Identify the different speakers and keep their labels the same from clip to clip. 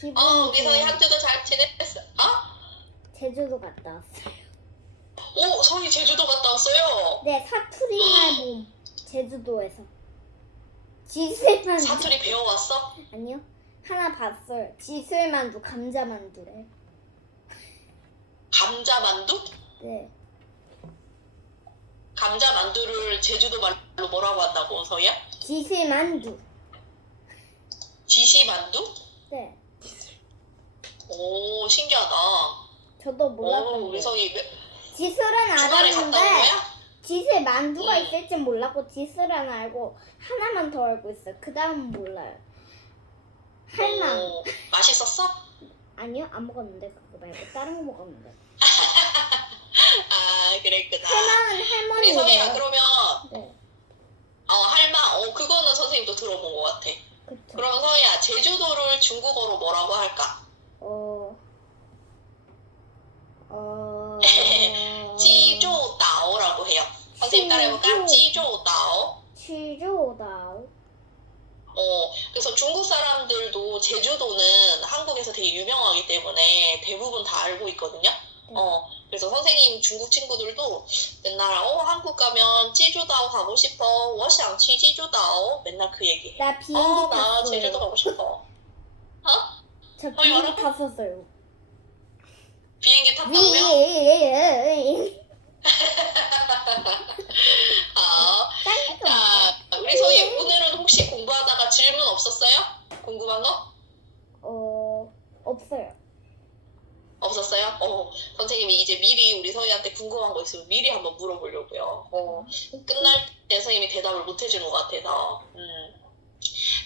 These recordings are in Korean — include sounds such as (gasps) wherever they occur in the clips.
Speaker 1: 기분이
Speaker 2: 어,
Speaker 1: 좋아요.
Speaker 2: 한 주도 잘 지냈어? 어?
Speaker 1: 제주도 갔다 왔어요.
Speaker 2: 오, 서희 제주도 갔다 왔어요.
Speaker 1: 네, 사투리 말봄 제주도에서. 지슬만두
Speaker 2: 사투리 배워왔어?
Speaker 1: 아니요 하나 봤어요. 지슬만두 감자만두래.
Speaker 2: 감자 만두?
Speaker 1: 네,
Speaker 2: 감자 만두를 제주도 말로 뭐라고 한다고, 서희야?
Speaker 1: 지슬만두.
Speaker 2: 지시 만두?
Speaker 1: 네,
Speaker 2: 오, 신기하다.
Speaker 1: 저도
Speaker 2: 오,
Speaker 1: 몰랐던
Speaker 2: 우리
Speaker 1: 거.
Speaker 2: 서희 몇-
Speaker 1: 지슬은
Speaker 2: 주말에 갔다 온
Speaker 1: 알았는데
Speaker 2: 거야?
Speaker 1: 지슬 만두가
Speaker 2: 응.
Speaker 1: 있을 줄 몰랐고 지슬은 알고 하나만 더 알고 있어요. 그 다음은 몰라요. 할망
Speaker 2: 오, 맛있었어?
Speaker 1: 아니요 안 먹었는데 그거 말고 다른 거 먹었는데. (laughs)
Speaker 2: 아, 그랬구나.
Speaker 1: 할망은
Speaker 2: 우리 서희야,
Speaker 1: 할머니래요.
Speaker 2: 그러면,
Speaker 1: 네,
Speaker 2: 어, 할망, 어, 그거는 선생님도 들어본 것 같아.
Speaker 1: 그쵸.
Speaker 2: 그러면 서희야, 제주도를 중국어로 뭐라고 할까? 선생님 따라해볼까? 지조다오.
Speaker 1: 지조다오.
Speaker 2: 어, 그래서 중국 사람들도 제주도는 한국에서 되게 유명하기 때문에 대부분 다 알고 있거든요. 음. 어, 그래서 선생님 중국 친구들도 맨날 어 한국 가면 제주도 가고 싶어. 워샹치 제주도 맨날 그 얘기해.
Speaker 1: 나 어, 비행기
Speaker 2: 어, 나 제주도 가고 싶어. 어?
Speaker 1: 저
Speaker 2: 어,
Speaker 1: 비행기
Speaker 2: 어,
Speaker 1: 탔었어요.
Speaker 2: 비행기 탔다고요? 예, 예, 예.
Speaker 1: 위.
Speaker 2: 아, 자, 우리 소희 오늘은 혹시 공부하다가 질문 없었어요? 궁금한 거?
Speaker 1: 어, 없어요.
Speaker 2: 없었어요? 어, 선생님이 이제 미리 우리 서희한테 궁금한 거 있으면 미리 한번 물어보려고요. 어, 끝날 때 선생님이 대답을 못 해주는 것 같아서. 음.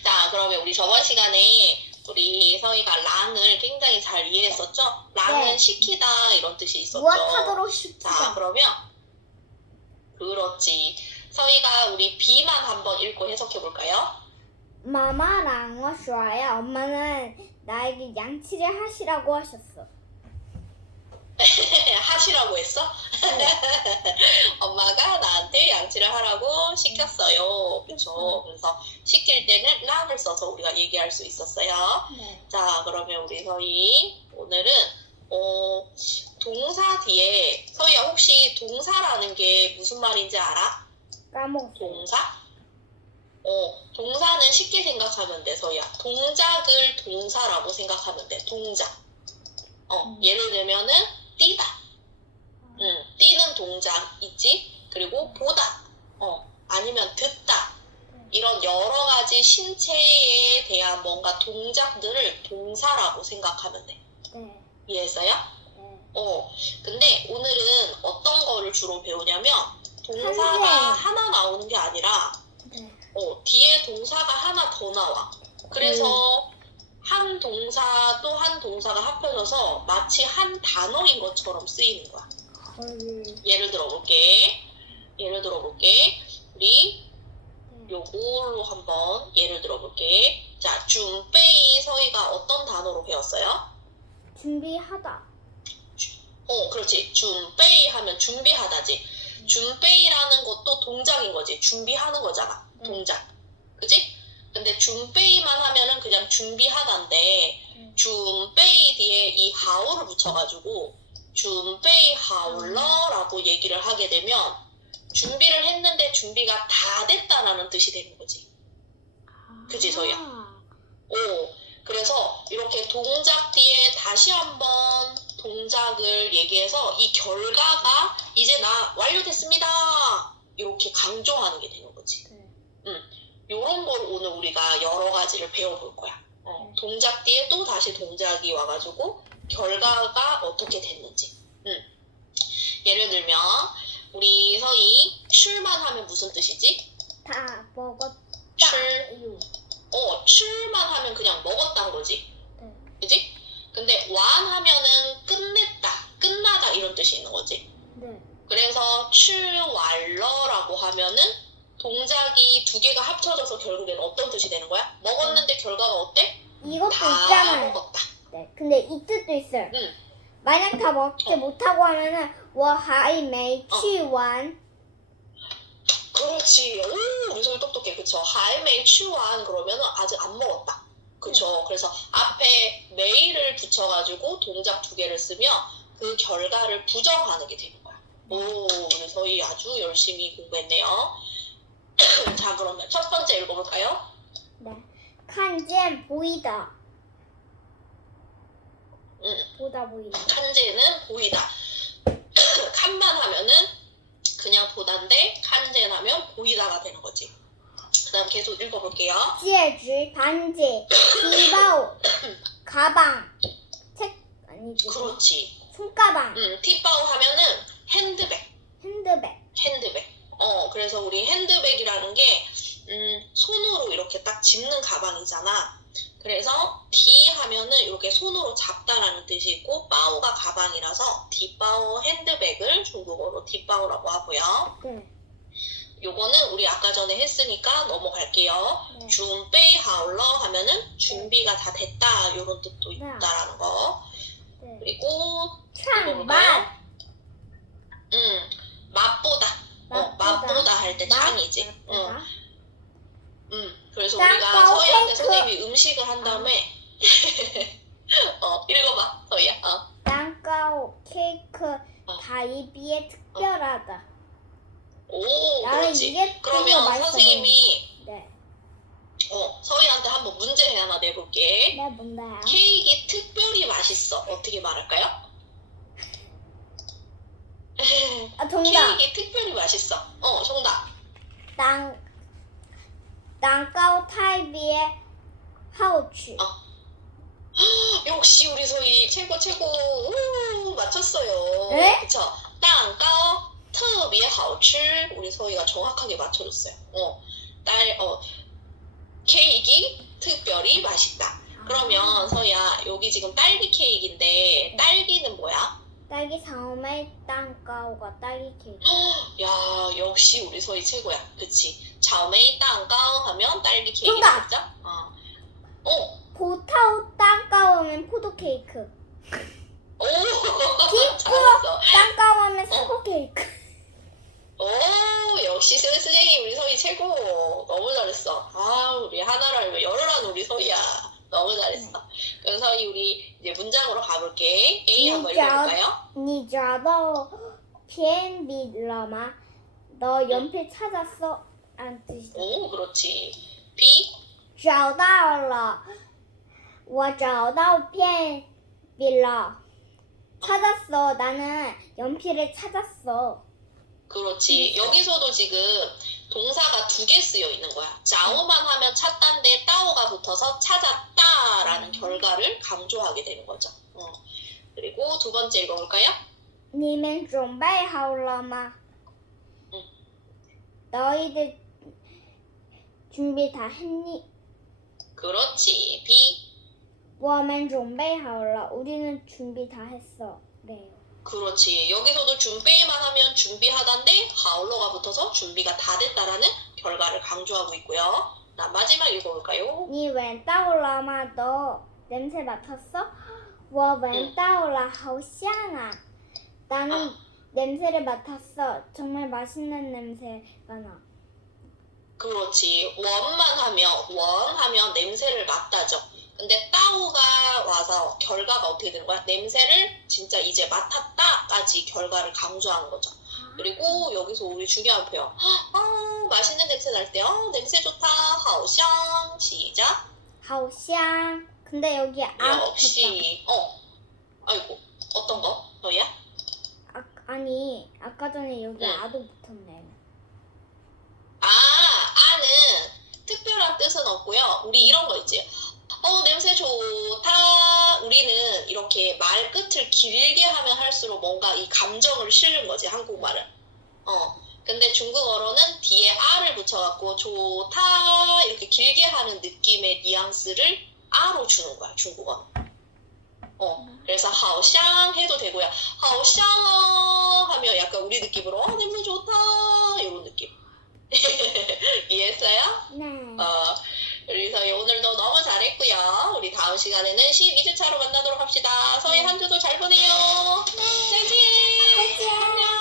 Speaker 2: 자, 그러면 우리 저번 시간에 우리 서희가 랑을 굉장히 잘 이해했었죠? 랑은
Speaker 1: 네.
Speaker 2: 시키다 이런 뜻이 있었죠.
Speaker 1: 무엇하도록
Speaker 2: 자,
Speaker 1: 쉽지다.
Speaker 2: 그러면 그렇지. 서희가 우리 비만 한번 읽고 해석해 볼까요?
Speaker 1: 마마랑 워쇼아야 엄마는 나에게 양치를 하시라고 하셨어. (laughs)
Speaker 2: 하시라고 했어? (laughs) 엄마가 시켰어요. 그렇죠. 그래서 시킬 때는 랑을 써서 우리가 얘기할 수 있었어요.
Speaker 1: 네.
Speaker 2: 자, 그러면 우리 서희 오늘은 어, 동사 뒤에 서희야 혹시 동사라는 게 무슨 말인지 알아?
Speaker 1: 까먹었어요.
Speaker 2: 동사? 어, 동사는 쉽게 생각하면 돼, 서희야. 동작을 동사라고 생각하면 돼, 동작. 어,
Speaker 1: 음.
Speaker 2: 예를 들면은, 뛰다. 응, 뛰는 동작 있지? 그리고 보다. 어, 아니면 듣다. 이런 여러 가지 신체에 대한 뭔가 동작들을 동사라고 생각하면 돼.
Speaker 1: 네.
Speaker 2: 이해했어요?
Speaker 1: 네.
Speaker 2: 어, 근데 오늘은 어떤 거를 주로 배우냐면, 동사가. 하나 나오는 게 아니라,
Speaker 1: 네.
Speaker 2: 어, 뒤에 동사가 하나 더 나와. 그래서 한 동사 또 한 동사가 합쳐져서 마치 한 단어인 것처럼 쓰이는 거야.
Speaker 1: 헐.
Speaker 2: 예를 들어 볼게. 예를 들어 볼게. 우리
Speaker 1: 네.
Speaker 2: 요걸로 한번 예를 들어 볼게. 자, 준베이 서희가 어떤 단어로 배웠어요?
Speaker 1: 준비하다.
Speaker 2: 어, 그렇지. 준베이 하면 준비하다지. 준베이라는 것도 동작인 거지. 준비하는 거잖아.
Speaker 1: 음.
Speaker 2: 동작. 그지? 근데 준베이만 하면은 그냥 준비하다인데
Speaker 1: 음.
Speaker 2: 준베이 뒤에 이 하오를 붙여가지고 준베이 하울러라고 얘기를 하게 되면 준비를 했는데 준비가 다 됐다라는 뜻이 되는 거지. 그치, 서희야?
Speaker 1: 아.
Speaker 2: 오, 그래서 이렇게 동작 뒤에 다시 한번 동작을 얘기해서 이 결과가 이제 나 완료됐습니다. 이렇게 강조하는 게 되는 거지.
Speaker 1: 네.
Speaker 2: 이런 걸 오늘 우리가 여러 가지를 배워볼 거야. 어,
Speaker 1: 네.
Speaker 2: 동작 뒤에 또 다시 동작이 와가지고 결과가 어떻게 됐는지. 음. 예를 들면 우리 서희 출만 하면 무슨 뜻이지?
Speaker 1: 다 먹었다.
Speaker 2: 출,
Speaker 1: 유.
Speaker 2: 어, 출만 하면 그냥 먹었단 거지.
Speaker 1: 네.
Speaker 2: 그지? 근데 완 하면은 끝냈다, 끝나다 이런 뜻이 있는 거지.
Speaker 1: 네.
Speaker 2: 그래서 출왈러라고 하면은 동작이 두 개가 합쳐져서 결국엔 어떤 뜻이 되는 거야? 먹었는데 결과가 어때?
Speaker 1: 이것도
Speaker 2: 다
Speaker 1: 있잖아요.
Speaker 2: 먹었다.
Speaker 1: 네. 근데 이 뜻도 있어요.
Speaker 2: 응.
Speaker 1: 만약 다 먹지
Speaker 2: 어.
Speaker 1: 못하고 하면은 我还没
Speaker 2: 어.
Speaker 1: 去完
Speaker 2: 그렇지. 오, 우리 소리 똑똑해. 그쵸? 할메 취완 그러면은 아직 안 먹었다. 그쵸. 그래서 앞에 메일을 붙여가지고 동작 두 개를 쓰면 그 결과를 부정하는 게 되는 거야. 오, 우리 저희 아주 열심히 공부했네요. (clears throat) 자, 그러면 첫 번째 읽어볼까요?
Speaker 1: 네. 칸젠 보이다.
Speaker 2: 음.
Speaker 1: 보다 보이다.
Speaker 2: 칸제는 보이다. (laughs) 칸만 하면은 그냥 보다인데 칸제는 하면 보이다가 되는 거지. 그 다음 계속 읽어볼게요.
Speaker 1: 戒指, 반지, 기바오, 가방, 책 아니지.
Speaker 2: 그렇지.
Speaker 1: 손가방,
Speaker 2: 음, 티바오 하면은 핸드백.
Speaker 1: 핸드백.
Speaker 2: 핸드백. 어, 그래서 우리 핸드백이라는 게, 음, 손으로 이렇게 딱 짚는 가방이잖아. 그래서 디 하면은 이렇게 손으로 잡다라는 뜻이 있고, 바오가 가방이라서 디바오 핸드백을 중국어로 디바오라고 하고요.
Speaker 1: 네.
Speaker 2: 요거는 우리 아까 전에 했으니까 넘어갈게요.
Speaker 1: 네.
Speaker 2: 준베이 하울러 하면은 준비가 다 됐다 이런 뜻도
Speaker 1: 네.
Speaker 2: 있다라는 거.
Speaker 1: 네.
Speaker 2: 그리고
Speaker 1: 참,
Speaker 2: 읽어볼까요?
Speaker 1: 맛.
Speaker 2: 음 맛보다 어, 맛보다 할 때 창이지. 응.
Speaker 1: 맛보다.
Speaker 2: 음 그래서 우리가 서희한테 선생님이 음식을 한 다음에 (laughs) 어 읽어봐 서희야 어.
Speaker 1: 땅가오 케이크
Speaker 2: 어.
Speaker 1: 다이비에 어. 특별하다.
Speaker 2: 오 그렇지.
Speaker 1: 이게
Speaker 2: 그러면 선생님이
Speaker 1: 네.
Speaker 2: 어 서희한테 한번 문제 하나 내볼게.
Speaker 1: 네 뭔데요?
Speaker 2: 케이크 특별히 맛있어. 어떻게 말할까요?
Speaker 1: 아 정답.
Speaker 2: 케이크 특별히 맛있어. 어 정답.
Speaker 1: 땅 蛋糕特别好吃。
Speaker 2: 어. 역시 우리 소희 최고 최고. 우, 맞췄어요.
Speaker 1: 네?
Speaker 2: 그쵸?蛋糕 特别好吃. 우리 소희가 정확하게 맞춰줬어요. 어, 딸, 어, 케이크 특별히 맛있다. 그러면 서희야 여기 지금 딸기 케이크인데 딸기는 뭐야?
Speaker 1: 딸기 사오마이 땅가오가 딸기 케이크. (gasps)
Speaker 2: 야 역시 우리 소희 최고야. 그치? 자오메이 땅가오 하면 딸기 케이크
Speaker 1: 정답!
Speaker 2: 맞죠? 어. 어.
Speaker 1: 보타오 땅가오면 포도 케이크.
Speaker 2: 오. (laughs) 잘했어.
Speaker 1: 땅가오면 어. 사과 케이크.
Speaker 2: 오 역시 센스쟁이 우리 소희 최고. 너무 잘했어. 아 우리 하나를 알고 열어라는 우리 소희야. 너무 잘했어. 네. 그래서 우리 이제 문장으로 가볼게. A 한번
Speaker 1: 진짜?
Speaker 2: 읽어볼까요?
Speaker 1: 你找到铅笔了吗? 너 연필 찾았어? 안 뜻이다.
Speaker 2: 오 그렇지. B
Speaker 1: 找到了，我找到铅笔了。 찾았어. 나는 연필을 찾았어.
Speaker 2: 그렇지. 여기서도 지금 동사가 두 개 쓰여 있는 거야. 자오만 하면 찾다인데 따오가 붙어서 찾았다라는 결과를 강조하게 되는 거죠. 어. 그리고 두 번째 읽어볼까요?
Speaker 1: 你们准备好了吗?
Speaker 2: 응.
Speaker 1: 너희들 준비 다 했니?
Speaker 2: 그렇지. B
Speaker 1: 我们准备好了. 우리는 준비 다 했어. 네.
Speaker 2: 그렇지. 여기서도 준비만 하면 준비하다인데 하울러가 붙어서 준비가 다 됐다라는 결과를 강조하고 있고요. 나 마지막 읽어볼까요?
Speaker 1: 你闻到了吗? 너 냄새 맡았어? 와, 맨 따오라 하우시아나.
Speaker 2: 나는
Speaker 1: 냄새를 맡았어. 정말 맛있는 냄새가 나.
Speaker 2: 그렇지. 원만 하면 원 하면 냄새를 맡다죠. 근데 따오가 와서 결과가 어떻게 되는 거야? 냄새를 진짜 이제 맡았다까지 결과를 강조하는 거죠. 그리고 아. 여기서 우리 중요한 표현. 어, 맛있는 냄새 날 때, 어, 냄새 좋다. 하우 시앙. 시작.
Speaker 1: 하우 시앙. 근데 여기 아.
Speaker 2: 역시. 어. 아이고. 어떤 거? 너야?
Speaker 1: 아, 아니 아까 전에 여기
Speaker 2: 응.
Speaker 1: 아도 붙었네.
Speaker 2: 아, 아는 특별한 뜻은 없고요. 우리 이런 거 있지. 어, 냄새 좋다. 우리는 이렇게 말 끝을 길게 하면 할수록 뭔가 이 감정을 실는 거지, 한국말은. 어. 근데 중국어로는 뒤에 아를 붙여갖고 좋다. 이렇게 길게 하는 느낌의 뉘앙스를 아로 주는 거야 중국어. 어 그래서 하오샹 해도 되고요. 하오샹 하면 약간 우리 느낌으로 어 냄새 좋다 이런 느낌. (laughs) 이해했어요?
Speaker 1: 네.
Speaker 2: 어 그래서 오늘도 너무 잘했고요. 우리 다음 시간에는 12주차로 만나도록 합시다. 서희 네. 한 주도 잘 보내요. 네. 네.
Speaker 1: 네. 안녕.